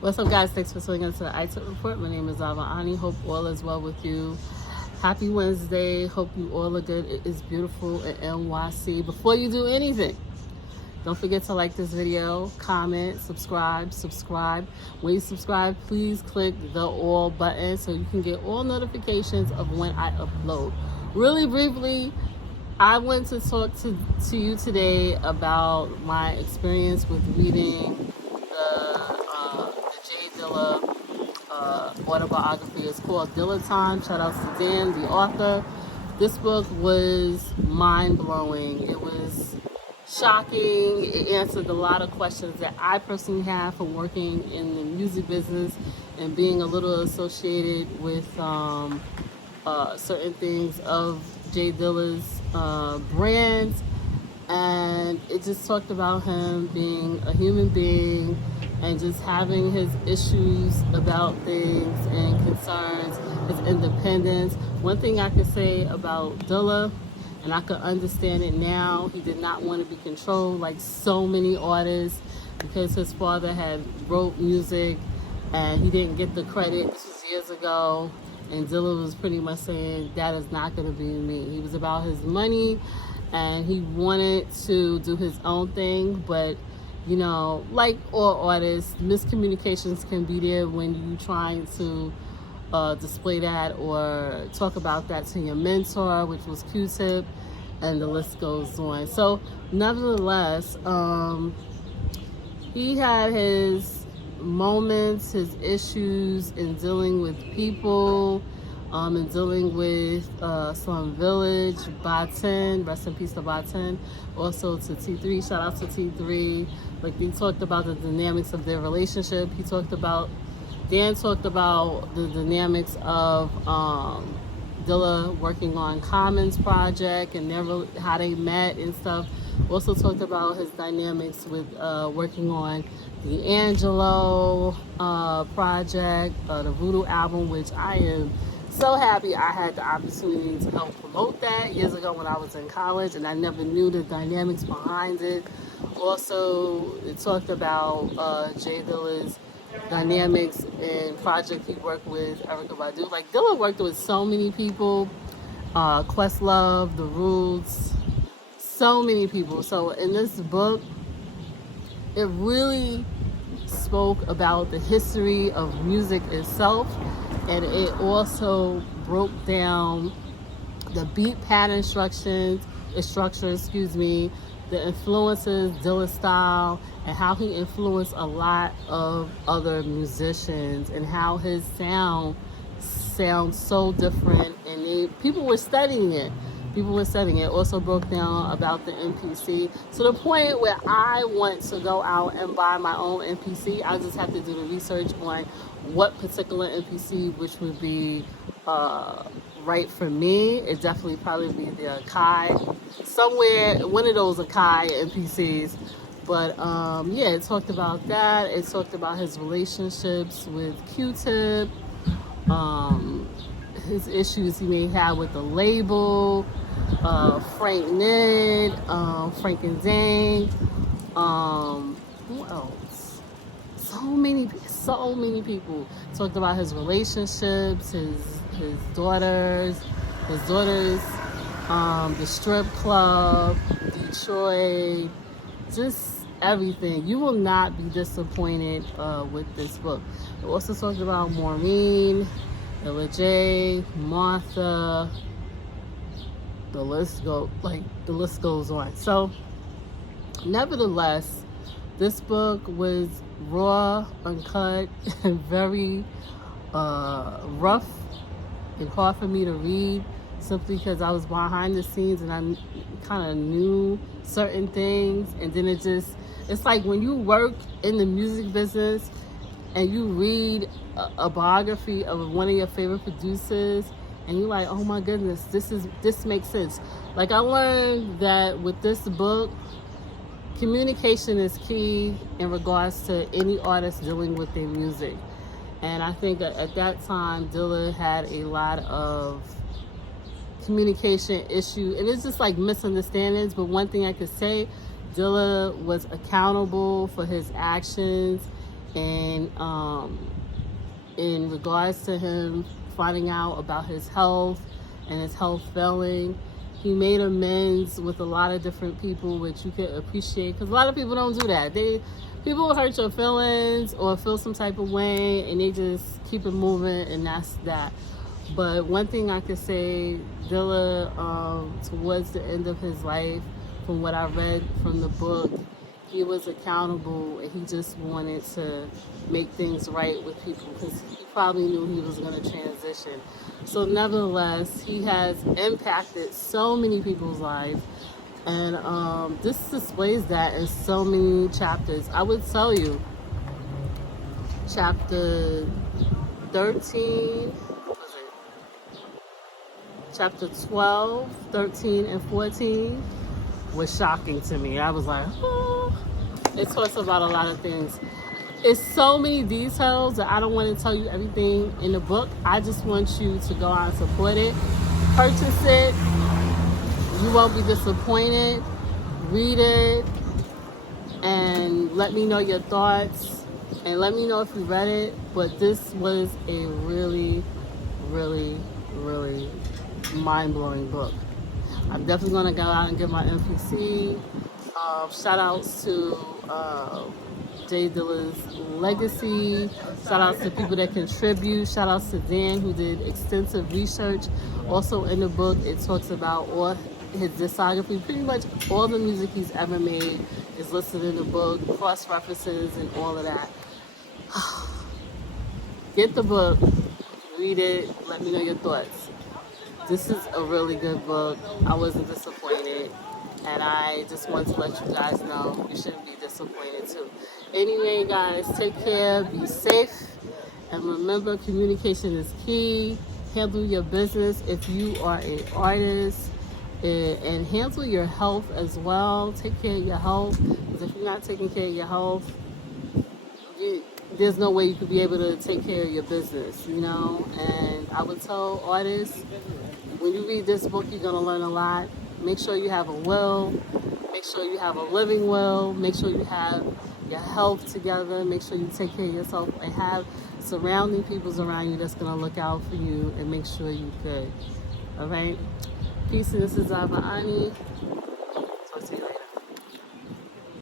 What's up, guys? Thanks for tuning into the iTip Report. My name is Iveriani. Hope all is well with you. Happy Wednesday. Hope you all are good. It is beautiful in NYC. Before you do anything, don't forget to like this video, comment, subscribe. When you subscribe, please click the all button so you can get all notifications of when I upload. Really briefly, I want to talk to you today about my experience with reading the J Dilla autobiography. It's called Dilla Time. Shout out to Dan, the author. This book was mind-blowing. It was shocking. It answered a lot of questions that I personally have from working in the music business and being a little associated with certain things of J Dilla's brand. And it just talked about him being a human being and just having his issues about things and concerns, his independence. One thing I could say about Dilla, and I could understand it now, he did not want to be controlled like so many artists because his father had wrote music and he didn't get the credit. This was years ago, and Dilla was pretty much saying, that is not going to be me. He was about his money and he wanted to do his own thing, but you know, like all artists, miscommunications can be there when you're trying to display that or talk about that to your mentor, which was Q-Tip, and the list goes on. So nevertheless, he had his moments, his issues in dealing with people, and dealing with Slum Village, Baten, rest in peace to Baten, also to T3, shout out to T3. Like, they talked about the dynamics of their relationship. Dan talked about the dynamics of Dilla working on Commons project and how they met and stuff. Also talked about his dynamics with working on the Angelo project, the Voodoo album, which I am so happy I had the opportunity to help promote that years ago when I was in college, and I never knew the dynamics behind it. Also, it talked about J Dilla's dynamics and project he worked with Erykah Badu. Like, Dilla worked with so many people, Questlove, The Roots, so many people. So in this book, it really spoke about the history of music itself, and it also broke down the beat pattern structure, the influences, Dilla's style, and how he influenced a lot of other musicians, and how his sound sounds so different, and people were studying it. Also broke down about the MPC to the point where I want to go out and buy my own MPC. I just have to do the research on what particular MPC which would be right for me. It definitely probably be the Akai, somewhere, one of those Akai MPCs. But yeah, it talked about that. It talked about his relationships with Q-Tip, his issues he may have with the label, Frank Nid, Frank and Zane, who else? So many people. Talked about his relationships, his daughters, the strip club, Detroit, just everything. You will not be disappointed with this book. It also talked about Maureen, Ella J, Martha. The list goes on. So, nevertheless, this book was raw, uncut, and very rough and hard for me to read, simply because I was behind the scenes and I kind of knew certain things. And then it's like when you work in the music business and you read a biography of one of your favorite producers, and you're like, oh my goodness, this makes sense. Like, I learned that with this book, communication is key in regards to any artist dealing with their music. And I think at that time, Dilla had a lot of communication issue, and it's just like misunderstandings. But one thing I could say, Dilla was accountable for his actions, And in regards to him finding out about his health and his health failing, he made amends with a lot of different people, which you could appreciate, because a lot of people don't do that. People hurt your feelings or feel some type of way, and they just keep it moving, and that's that. But one thing I could say, Dilla, towards the end of his life, from what I read from the book, he was accountable, and he just wanted to make things right with people, because he probably knew he was going to transition. So nevertheless, he has impacted so many people's lives, and this displays that in so many chapters. I would tell you, chapter 13, chapter 12, 13, and 14 was shocking to me. I was like, oh. It talks about a lot of things. It's so many details that I don't want to tell you everything in the book. I just want you to go out and support it. Purchase it. You won't be disappointed. Read it. And let me know your thoughts. And let me know if you read it. But this was a really, really, really mind-blowing book. I'm definitely going to go out and get my NPC. Shout outs to Jay Dilla's legacy. Shout outs to people that contribute. Shout outs to Dan, who did extensive research. Also in the book, it talks about all his discography. Pretty much all the music he's ever made is listed in the book, cross references and all of that. Get the book, read it, let me know your thoughts. This is a really good book. I wasn't disappointed. And I just want to let you guys know you shouldn't be disappointed too. Anyway, guys, take care, be safe, and remember, communication is key. Handle your business if you are an artist, and handle your health as well. Take care of your health, because if you're not taking care of your health, there's no way you could be able to take care of your business, you know. And I would tell artists, when you read this book, you're going to learn a lot. Make sure you have a will. Make sure you have a living will. Make sure you have your health together. Make sure you take care of yourself and have surrounding people around you that's going to look out for you and make sure you're good. All right? Peace, and this is iveriani.